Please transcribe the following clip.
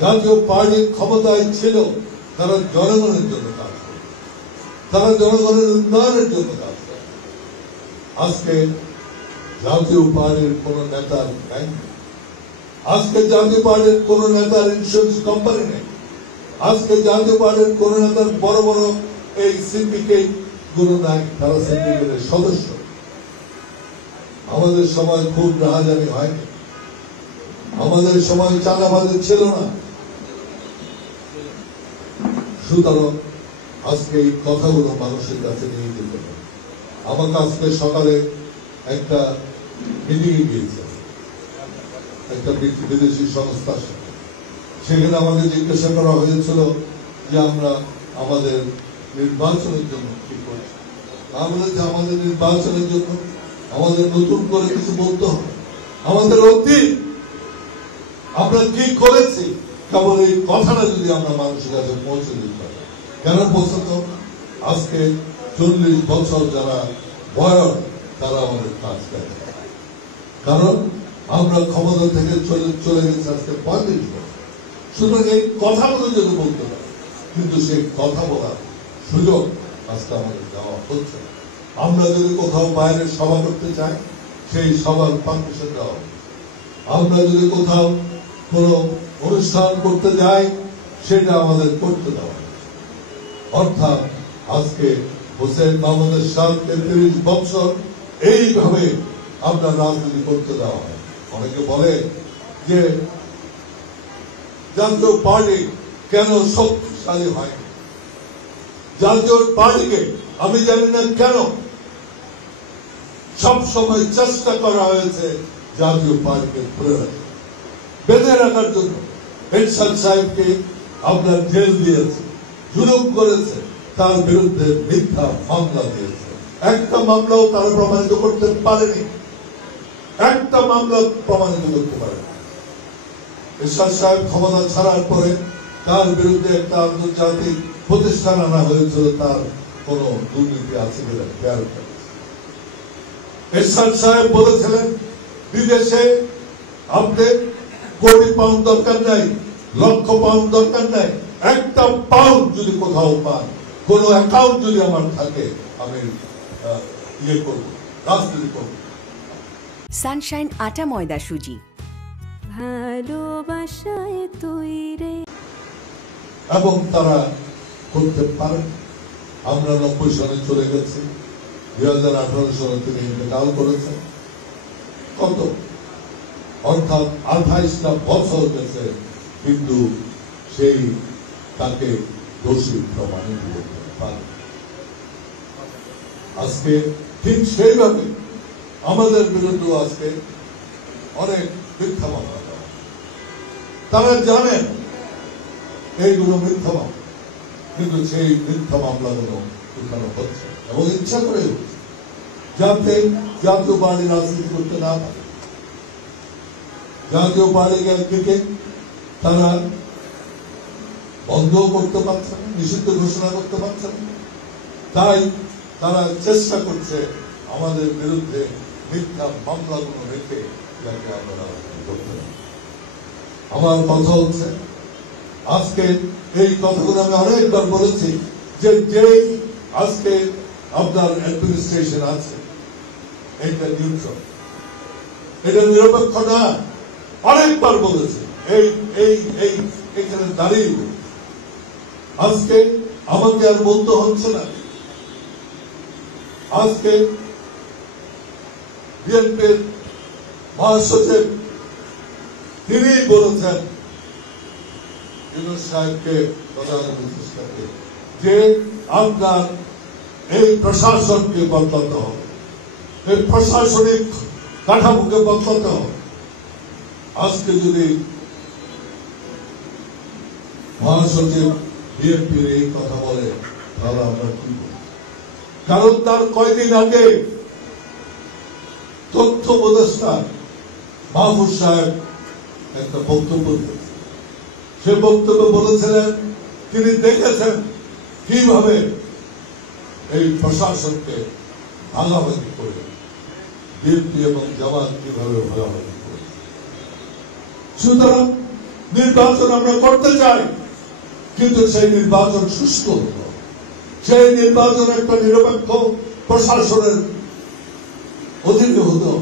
জাতীয় পার্টি ক্ষমতায় ছিল তারা জনগণের জন্য কাজ করে, তারা জনগণের উন্নয়নের জন্য কাজ করে। আজকে জাতীয় পার্টির কোন নেতার ব্যাংক নেই, আজকে জাতীয় পার্টির কোন নেতার ইন্স্যুরেন্স কোম্পানি নেই, আজকে জাতীয় পার্টির কোন নেতার বড় বড় এই সিন্ডিকেট গুলো নাই, তারা সিন্ডিকেটের সদস্য। আমাদের সময় খুব রাহাজানি হয়নি, আমাদের সময় চাঁদাবাজি ছিল না। সুতরাং আজকে এই কথাগুলো মানুষের কাছে নিয়ে যেতে হবে। আমাকে আজকে সকালে একটা মিটিং এ গিয়েছে একটা বিদেশি সংস্থার সাথে, সেখানে আমাকে জিজ্ঞাসা করা হয়েছিল যে আমরা আমাদের নির্বাচনের জন্য কি করছি। আমরা যে আমাদের নির্বাচনের জন্য আমাদের নতুন করে কিছু বলতে হবে, আমাদের অতীত আমরা কি করেছি কেবল এই কথাটা যদি আমরা মানুষের কাছে পৌঁছে দিতে পারি। কেন পৌঁছাতে হবে? আজকে 40 বছর যারা বয়স তারা আমাদের কাজ করে, কারণ আমরা ক্ষমতা থেকে চলে গেছি আজকে 35 বছর। সুতরাং এই কথাগুলো যদি বলতে পারি, কিন্তু সেই কথা বলার সুযোগ আজকে আমাদের দেওয়া হচ্ছে। আমরা যদি কোথাও বাইরে সভা করতে চাই, সেই সভার পারমিশন দেওয়া হবে। আমরা যদি কোথাও কোন অনুষ্ঠান করতে যাই, সেটা আমাদের করতে দেওয়া হবে। অর্থাৎ আজকে হোসেন মাহমুদের সাথে 30 বছর এইভাবে আমরা রাজনীতি করতে দেওয়া হয়। অনেকে বলে যে জাতীয় পার্টি কেন শক্তিশালী হয়, জাতীয় পার্টিকে আমি জানি না কেন সব সময় চেষ্টা করা হয়েছে জাতীয় পার্টিকে ধরে রাখা, বেঁধে রাখার জন্য। এরশাদ সাহেবকে আপনার জেল দিয়েছে, জুলুম করেছে, তার বিরুদ্ধে মিথ্যা মামলা দিয়েছে। একটা মামলাও তারা প্রমাণিত করতে পারেনি, একটা মামলা প্রমাণিত করতে পারেনি। এরশাদ সাহেব ক্ষমতা ছাড়ার পরে তার বিরুদ্ধে একটা আন্তর্জাতিক প্রতিষ্ঠান আনা হয়েছিল, তার কোন দুর্নীতি আছে কিনা খেয়াল করে। এরশাদ সাহেব বলেছিলেন বিদেশে আপনি কোটি পাউন্ড দরকার নাই, লক্ষ পাউন্ড দরকার নাই, একটা পাউন্ড যদি কোথাও পান, কোন অ্যাকাউন্ট যদি আমার থাকে, আমি ইয়ে করব, রাজনীতি করব। সানশাইন আটা ময়দা সুজি, ভালোবাসায় তৈরি, এবং তারা করতে পারে। আমরা 90 সালে চলে গেছি, 2018 সালে তিনি ইন্তেকাল করেছেন। কত, অর্থাৎ 28টা বছর গেছে, কিন্তু সেই তাকে দোষী প্রমাণিত করতে পারে। আজকে ঠিক সেইভাবে আমাদের বিরুদ্ধে আজকে অনেক মিথ্যা মামলা দেওয়া। তারা জানেন এইগুলো মিথ্যা মামলা, কিন্তু সেই মিথ্যা মামলাগুলো উঠানো হচ্ছে এবং ইচ্ছা করে হচ্ছে, যাতে জাতীয় পার্টি রাজনীতি করতে না পারে। জাতীয় পার্টিকে একদিকে তারা বন্ধ করতে পারছে না, নিষিদ্ধ ঘোষণা করতে পারছে না, তাই তারা চেষ্টা করছে আমাদের বিরুদ্ধে মিথ্যা মামলাগুলো রেখে যাতে আমরা রাজনীতি করতে পারি। আমার কথা হচ্ছে, আজকে এই কথাগুলো আমি অনেকবার বলেছি যে যেই আজকে আপনার অ্যাডমিনিস্ট্রেশন আছে, এটা নিউট্রাল, এটা নিরপেক্ষ না। অনেকবার বলেছি, এই এই এই এখানে দাঁড়িয়ে আজকে আমাকে আর বলতে হচ্ছে না। আজকে বিএনপির মহাসচিব তিনি বলেছেন ইউনূস সাহেবকে, প্রধান উপদেষ্টাকে, যে আপনার এই প্রশাসনকে বদলাতে হবে, এই প্রশাসনিক কাঠামোকে বদলাতে হবে। আজকে যদি মহাসচিব বিএনপির এই কথা বলে, তাহলে আমরা কি বলি? কারণ তার কয়েকদিন আগে তথ্য উপদেষ্টা মাহফুজ সাহেব একটা বক্তব্য দিয়েছেন। সে বক্তব্য বলেছিলেন তিনি দেখেছেন কিভাবে এই প্রশাসনকে ভাগাভাগি করে বিএনপি এবং জামাত কিভাবে ভাগাভাগি করে। সুতরাং নির্বাচন আমরা করতে চাই, কিন্তু সেই নির্বাচন সুষ্ঠু হতো, সেই নির্বাচন একটা নিরপেক্ষ প্রশাসনের অধীনে হতো।